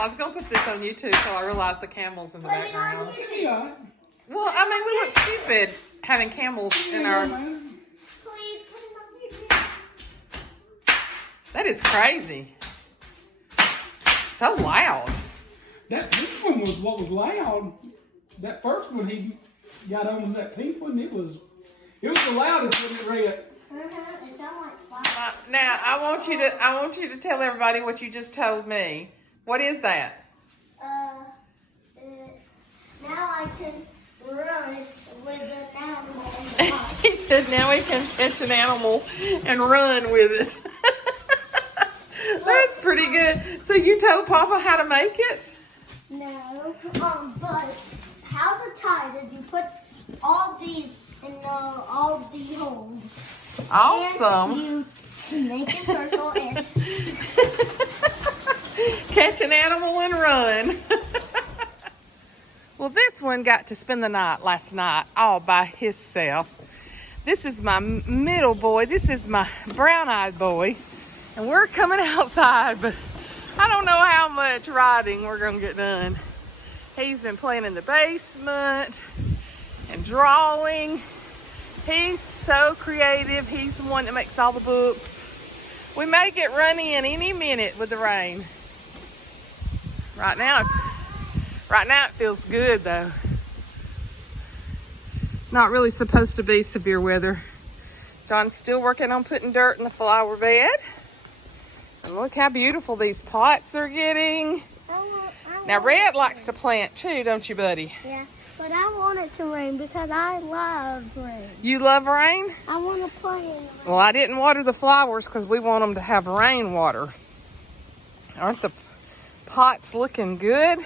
I was going to put this on YouTube till I realized the camels in the background. Yeah. Well, I mean, we look stupid having camels in our... That is crazy. So loud. That pink one was what was loud. That first one he got on was that pink one. It was the loudest when it read. Now I want you to tell everybody what you just told me. What is that? Now I can run with an animal. He said now he can catch an animal and run with it. That's pretty good. So you told Papa how to make it? No, but how to tie did you put all these in all the holes? Awesome. And you make a circle and catch an animal and run. Well, this one got to spend the night last night all by himself. This is my middle boy. This is my brown-eyed boy. And we're coming outside, but I don't know how much riding we're going to get done. He's been playing in the basement and drawing. He's so creative. He's the one that makes all the books. We may get run in any minute with the rain. Right now it feels good though. Not really supposed to be severe weather. John's still working on putting dirt in the flower bed. And look how beautiful these pots are getting. Now Red likes to plant too, don't you, buddy? Yeah, but I want it to rain because I love rain. You love rain? I want to play in rain. Well, I didn't water the flowers because we want them to have rainwater. Aren't the pots looking good?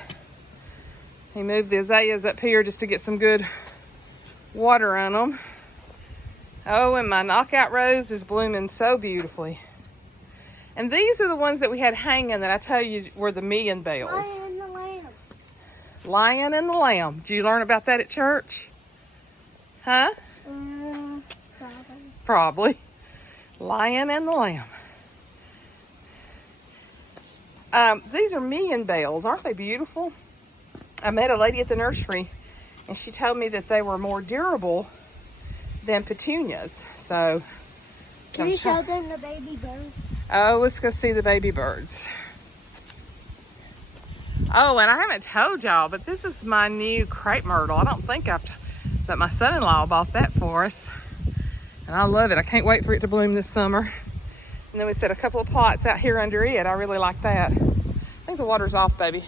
He moved the azaleas up here just to get some good water on them. Oh, and my knockout rose is blooming so beautifully. And these are the ones that we had hanging that I tell you were the million bells. Lion and the lamb. Lion and the lamb. Did you learn about that at church? Huh? Probably. Lion and the lamb. These are million bells. Aren't they beautiful? I met a lady at the nursery and she told me that they were more durable than petunias. So, can you show them the baby bird? Oh, let's go see the baby birds. Oh, and I haven't told y'all, but this is my new crepe myrtle. I don't think but my son-in-law bought that for us. And I love it. I can't wait for it to bloom this summer. And then we set a couple of pots out here under it. I really like that. I think the water's off, baby.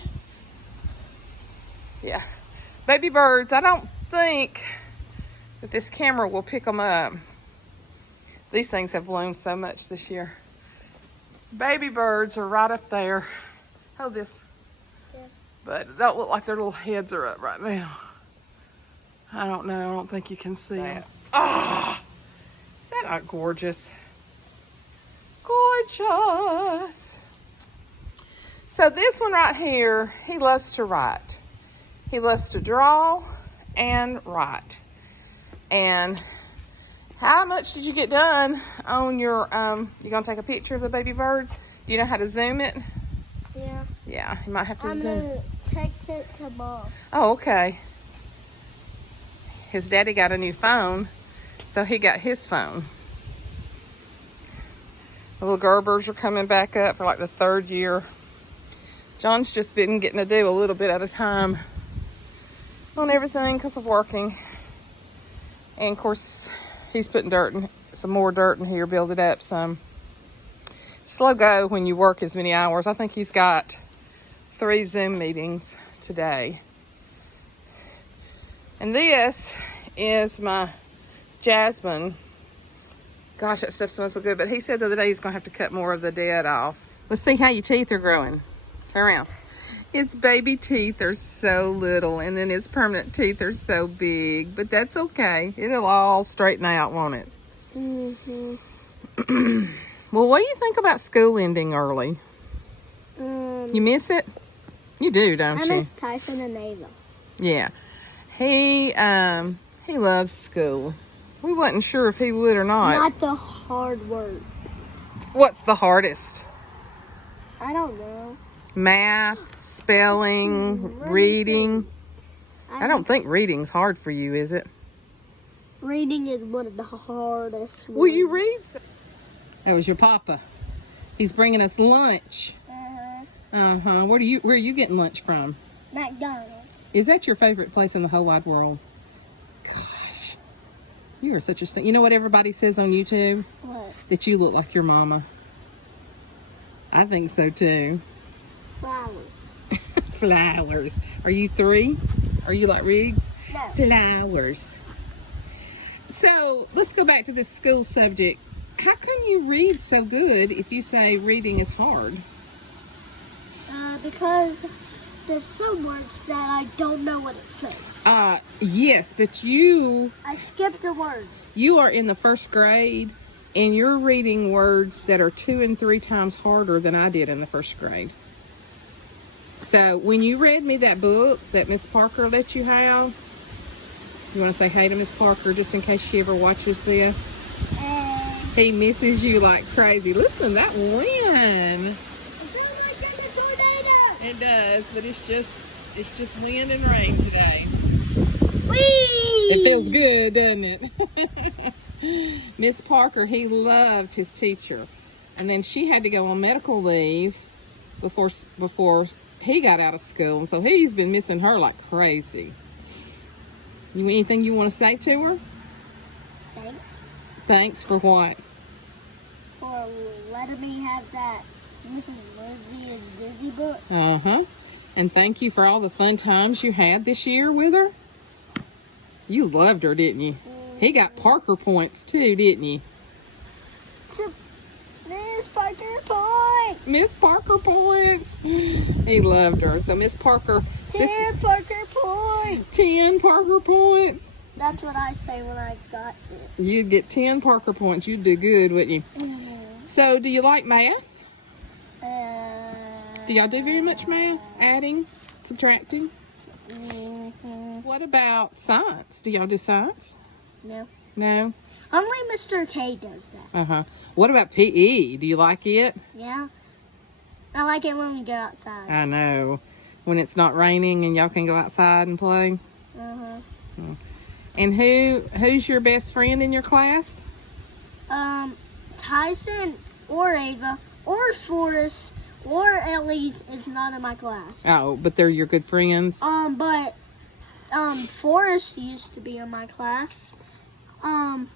Yeah. Baby birds, I don't think that this camera will pick them up. These things have bloomed so much this year. Baby birds are right up there. Hold this. Yeah. But it don't look like their little heads are up right now. I don't know. I don't think you can see it. Ah! Is that not gorgeous? Gorgeous. So this one right here, he loves to write. He loves to draw and write. And how much did you get done on your, you gonna take a picture of the baby birds? Do you know how to zoom it? Yeah. Yeah, you might have to zoom. I'm gonna text it to Mom. Oh, okay. His daddy got a new phone, so he got his phone. The little Gerbers are coming back up for like the 3rd year. John's just been getting to do a little bit at a time on everything because of working. And of course, he's putting some more dirt in here, build it up some. Slow go when you work as many hours. I think he's got 3 Zoom meetings today. And this is my jasmine. Gosh, that stuff smells so good. But he said the other day he's going to have to cut more of the dead off. Let's see how your teeth are growing. Turn around. Its baby teeth are so little, and then its permanent teeth are so big. But that's okay. It'll all straighten out, won't it? Mm-hmm. Well, what do you think about school ending early? You miss it? You do, don't you? I miss Tyson and Ava. Yeah. He loves school. We wasn't sure if he would or not. Not the hard work. What's the hardest? I don't know. Math, spelling, reading. I don't think reading's hard for you, is it? Reading is one of the hardest ones. Will you read? That was your papa. He's bringing us lunch. Where are you getting lunch from? McDonald's. Is that your favorite place in the whole wide world? Gosh, you are such a you know what everybody says on YouTube? What? That you look like your mama. I think so too. Flowers. Flowers. Are you 3? Are you like Riggs? No. Flowers. So let's go back to this school subject. How come you read so good if you say reading is hard? Because there's some words that I don't know what it says. Yes, but I skipped a word. you are in the 1st grade and you're reading words that are 2 and 3 times harder than I did in the 1st grade. So when you read me that book that Miss Parker let you have, you want to say hey to Miss Parker just in case she ever watches this? He misses you like crazy. Listen, that wind. It does, but it's just wind and rain today. Whee! It feels good, doesn't it? Miss Parker, he loved his teacher. And then she had to go on medical leave before he got out of school. And so he's been missing her like crazy. Anything you want to say to her? Thanks. Thanks for what? For letting me have that Mrs. Lizzie and Dizzy book. And thank you for all the fun times you had this year with her. You loved her, didn't you? He got Parker points too, didn't you? So, Miss Parker point. Miss Parker points. He loved her. So Miss Parker. 10 Parker points. 10 Parker points. That's what I say when I got it. You'd get 10 Parker points. You'd do good, wouldn't you? So do you like math? Do y'all do very much math? Adding, subtracting? What about science? Do y'all do science? No. No? Only Mr. K does that. What about PE? Do you like it? Yeah. I like it when we go outside. I know. When it's not raining and y'all can go outside and play? And who's your best friend in your class? Tyson or Ava or Forrest or Ellie is not in my class. Oh, but they're your good friends? But Forrest used to be in my class. Now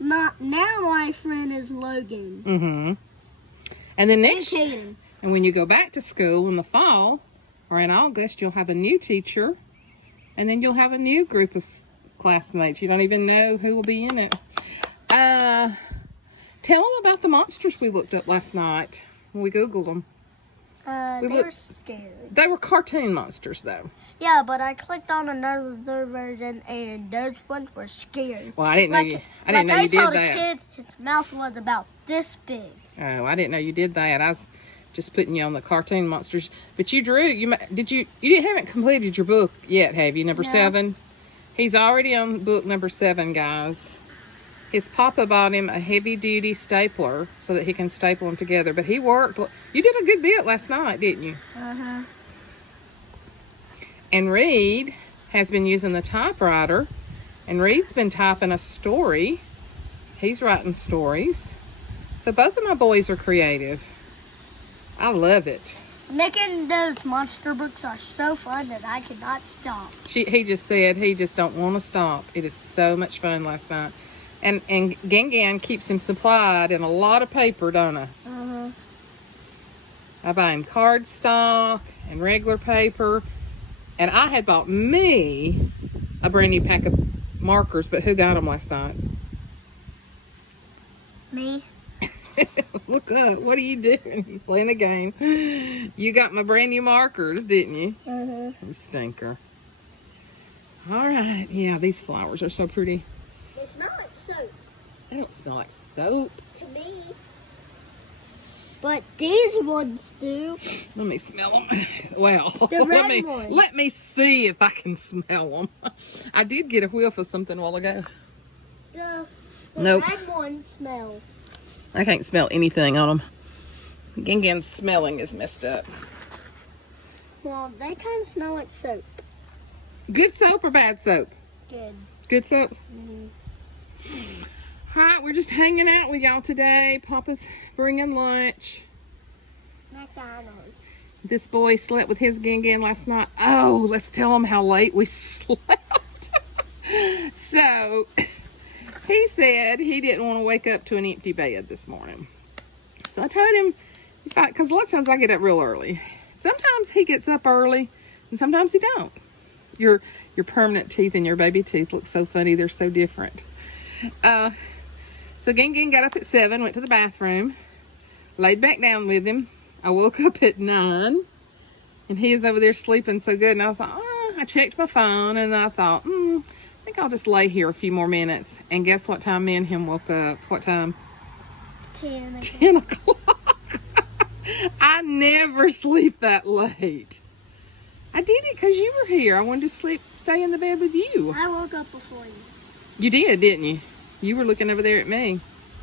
my friend is Logan. And then And Caden. and when you go back to school in the fall or in August, you'll have a new teacher, and then you'll have a new group of classmates. You don't even know who will be in it. Tell them about the monsters we looked up last night. We Googled them. They were scared. They were cartoon monsters, though. Yeah, but I clicked on another version, and those ones were scary. Well, I didn't know you did saw that. the kid, his mouth was about this big. Oh, I didn't know you did that. I was just putting you on the cartoon monsters. But you drew. You haven't completed your book yet, have you? Number 7. He's already on book number 7, guys. His papa bought him a heavy-duty stapler so that he can staple them together. But he worked. You did a good bit last night, didn't you? And Reed has been using the typewriter. And Reed's been typing a story. He's writing stories. So both of my boys are creative. I love it. Making those monster books are so fun that I cannot stop. He just said he just don't want to stop. It is so much fun last night. And Gan Gan keeps him supplied in a lot of paper, don't I? I buy him cardstock and regular paper. And I had bought me a brand new pack of markers, but who got them last night? Me. Look up. What are you doing? You playing a game. You got my brand new markers, didn't you? You stinker. All right. Yeah, these flowers are so pretty. They smell like soap. They don't smell like soap. To me. But these ones do. Let me smell them. Well, The red ones. Let me see if I can smell them. I did get a whiff of something a while ago. The Nope. red ones smell. I can't smell anything on them. Gan Gan's smelling is messed up. Well, they kind of smell like soap. Good soap or bad soap? Good. Good soap? Mm-hmm. All right, we're just hanging out with y'all today. Papa's bringing lunch. McDonald's. This boy slept with his Gan Gan last night. Oh, let's tell him how late we slept. So, he said he didn't want to wake up to an empty bed this morning. So I told him, because a lot of times I get up real early. Sometimes he gets up early, and sometimes he don't. Your permanent teeth and your baby teeth look so funny. They're so different. So Gan Gan got up at 7, went to the bathroom, laid back down with him. I woke up at 9, and he is over there sleeping so good. And I thought, I checked my phone, and I thought, I think I'll just lay here a few more minutes. And guess what time me and him woke up? What time? 10. 10 o'clock. I never sleep that late. I did it because you were here. I wanted to stay in the bed with you. I woke up before you. You did, didn't you? You were looking over there at me.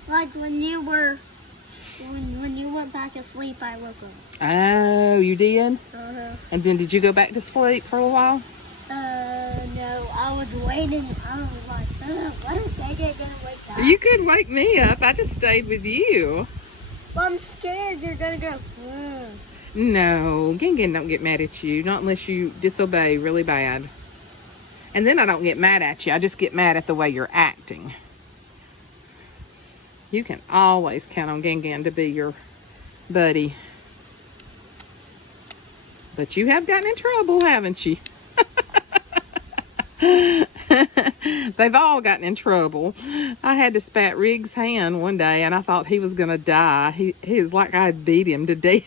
Like when you went back to sleep, I woke up. Oh, you did? Uh-huh. And then did you go back to sleep for a while? No, I was waiting. I was like, what if they get gonna wake up? You could wake me up. I just stayed with you. Well, I'm scared you're gonna go. No, Gan Gan don't get mad at you. Not unless you disobey really bad. And then I don't get mad at you. I just get mad at the way you're acting. You can always count on Gan Gan to be your buddy. But you have gotten in trouble, haven't you? They've all gotten in trouble. I had to spat Riggs' hand one day, and I thought he was going to die. He was like I had beat him to death.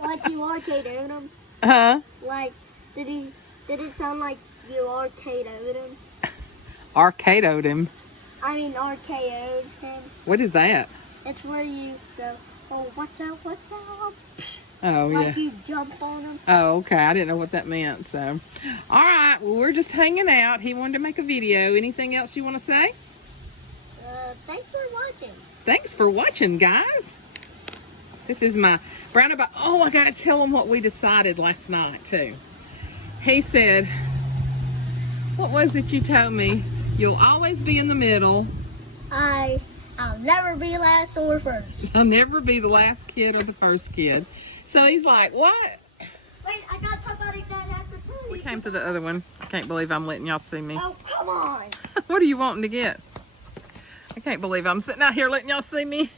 Like you arcade on him? Huh? Like, did it sound like you arcade-o'd him? Arcadoed him. I mean, RKO'd him. What is that? It's where you go, oh, what's up? Oh, yeah. Like you jump on him. Oh, okay. I didn't know what that meant, so. All right. Well, we're just hanging out. He wanted to make a video. Anything else you want to say? Thanks for watching. Thanks for watching, guys. This is my brown about. Oh, I got to tell him what we decided last night, too. He said, what was it you told me? You'll always be in the middle. I'll never be last or first. I'll never be the last kid or the first kid. So he's like, what? Wait, I got somebody that has to tell you. We came to the other one. I can't believe I'm letting y'all see me. Oh, come on. What are you wanting to get? I can't believe I'm sitting out here letting y'all see me.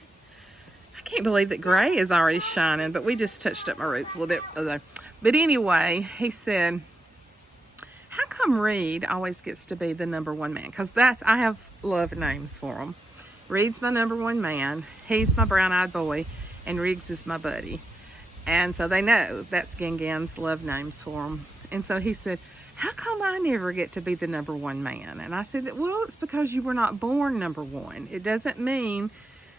I can't believe that gray is already shining, but we just touched up my roots a little bit. But anyway, he said, how come Reed always gets to be the #1 man? Because I have love names for him. Reed's my #1 man. He's my brown-eyed boy, and Riggs is my buddy. And so they know that's Gan Gan's love names for him. And so he said, how come I never get to be the #1 man? And I said, well, it's because you were not born #1. It doesn't mean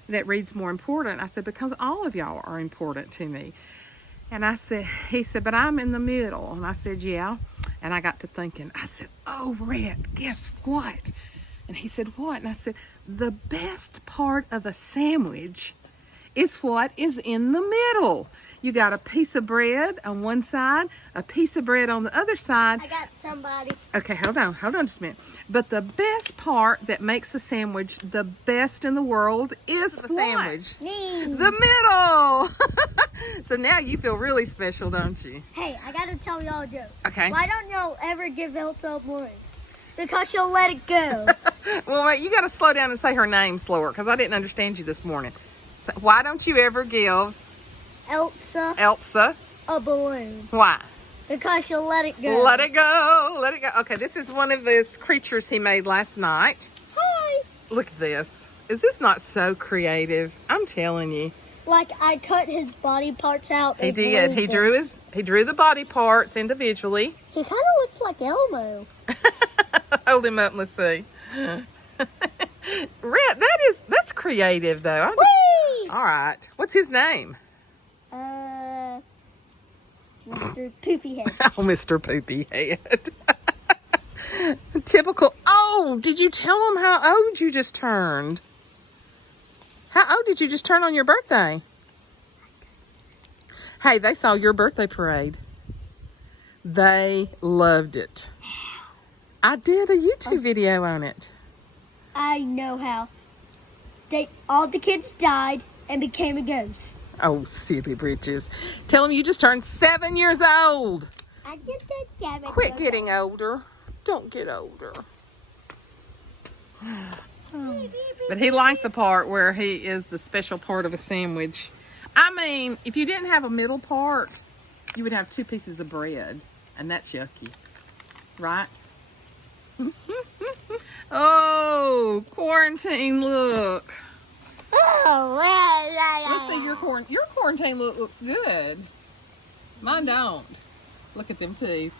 that Reed's more important. I said, because all of y'all are important to me. And he said, but I'm in the middle. And I said, yeah. And I got to thinking, I said, oh, Red, guess what? And he said, what? And I said, the best part of a sandwich is what is in the middle. You got a piece of bread on one side, a piece of bread on the other side. I got somebody. Okay, hold on just a minute. But the best part that makes the sandwich the best in the world is the sandwich. Me. The middle. So now you feel really special, don't you? Hey, I got to tell y'all a joke. Okay. Why don't y'all ever give Elsa a balloon? Because she'll let it go. Well, wait, you got to slow down and say her name slower because I didn't understand you this morning. So why don't you ever give Elsa a balloon. Why? Because she'll let it go. Let it go. Let it go. Okay, this is one of those creatures he made last night. Hi. Look at this. Is this not so creative? I'm telling you. Like I cut his body parts out. He did. He drew the body parts individually. He kind of looks like Elmo. Hold him up and let's see. Red, that's creative though. All right. What's his name? Mr. Poopy Head. Oh, Mr. Poopy Head. Typical. Oh, did you tell him how old you just turned? How old did you just turn on your birthday? Hey, they saw your birthday parade. They loved it. I did a YouTube video on it. I know how. All the kids died and became a ghost. Oh, silly britches. Tell them you just turned 7 years old. I did that. Quit getting older. Don't get older. But he liked the part where he is the special part of a sandwich. I mean, if you didn't have a middle part, you would have 2 pieces of bread. And that's yucky. Right? Oh, quarantine look. Let's see your quarantine look looks good. Mine don't. Look at them teeth.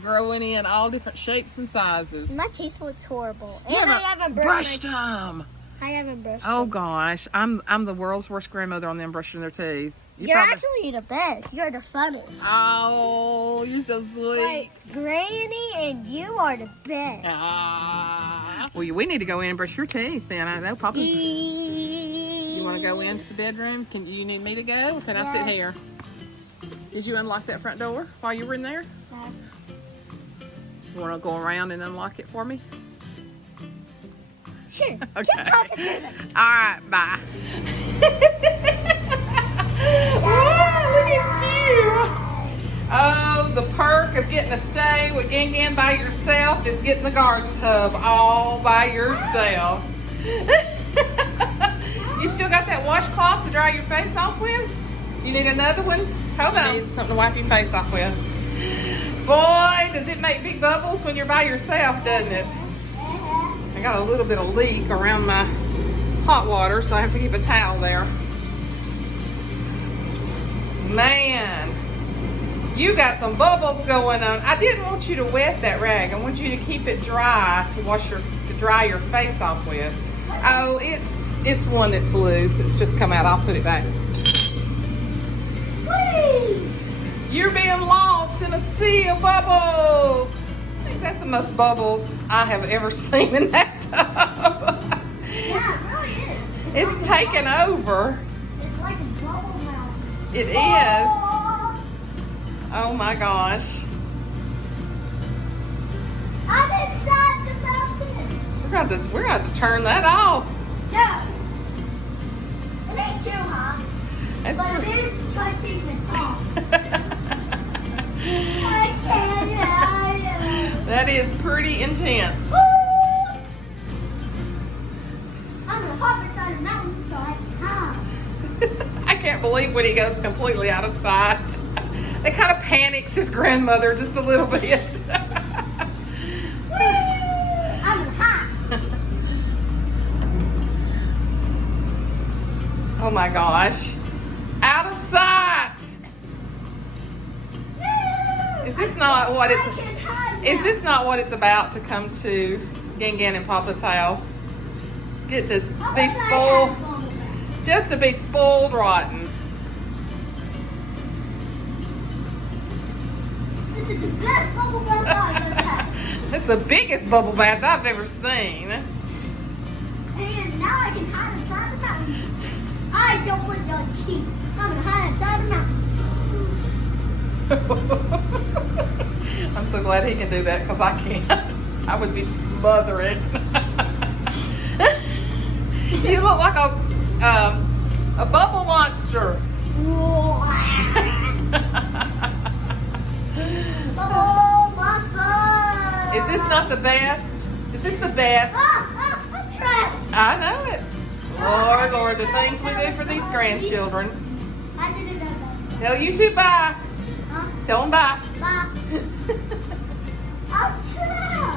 Growing in all different shapes and sizes. My teeth looks horrible. And Yeah, I haven't brushed them. I haven't brushed Oh them. gosh, I'm the world's worst grandmother on them brushing their teeth. You're actually the best. You're the funnest. Oh, you're so sweet. Like Granny and you are the best. Well, we need to go in and brush your teeth then. I know Papa. You You want to go into the bedroom? You need me to go? Or can I sit here? Did you unlock that front door while you were in there? You want to go around and unlock it for me? Sure. Okay. Keep talking to them. All right, bye. Whoa, look at you. Oh, the perk of getting to stay with Gan Gan by yourself is getting the garden tub all by yourself. You still got that washcloth to dry your face off with? You need another one? Hold on. You need something to wipe your face off with. Boy, does it make big bubbles when you're by yourself, doesn't it? I got a little bit of leak around my hot water, so I have to keep a towel there. Man, you got some bubbles going on. I didn't want you to wet that rag. I want you to keep it dry to dry your face off with. Oh, it's one that's loose. It's just come out. I'll put it back. Whee! You're being lost in a sea of bubbles. I think that's the most bubbles I have ever seen in that tub. Yeah, it really is. It's taken over. It's like a bubble mouth. It is. Oh my gosh. I'm inside the mountain. We're going to turn that off. Yeah. It ain't too hot. That's But pretty- it is touching the top. I can't hide it. That is pretty intense. I'm gonna hop inside the mountain so I can hide. I can't believe when he goes completely out of sight. It kind of panics his grandmother just a little bit. I'm gonna hide. Oh my gosh. Out of sight. Is this not what it's not what it's about to come to Gan Gan and Papa's house? Get to be spoiled, just to be spoiled rotten. This is the best bubble bath I've ever had. It's the biggest bubble bath I've ever seen. And now I can hide inside the mountain. I don't want to keep. I'm gonna hide inside the mountain. I'm so glad he can do that because I can't. I would be smothering. You look like a bubble monster. Bubble monster. Is this not the best? Is this the best? I'm trapped. I know it. Lord, Lord, the things we do for these grandchildren. I didn't know that. Tell you two bye. Huh? Tell them bye. Bye. I'm trapped.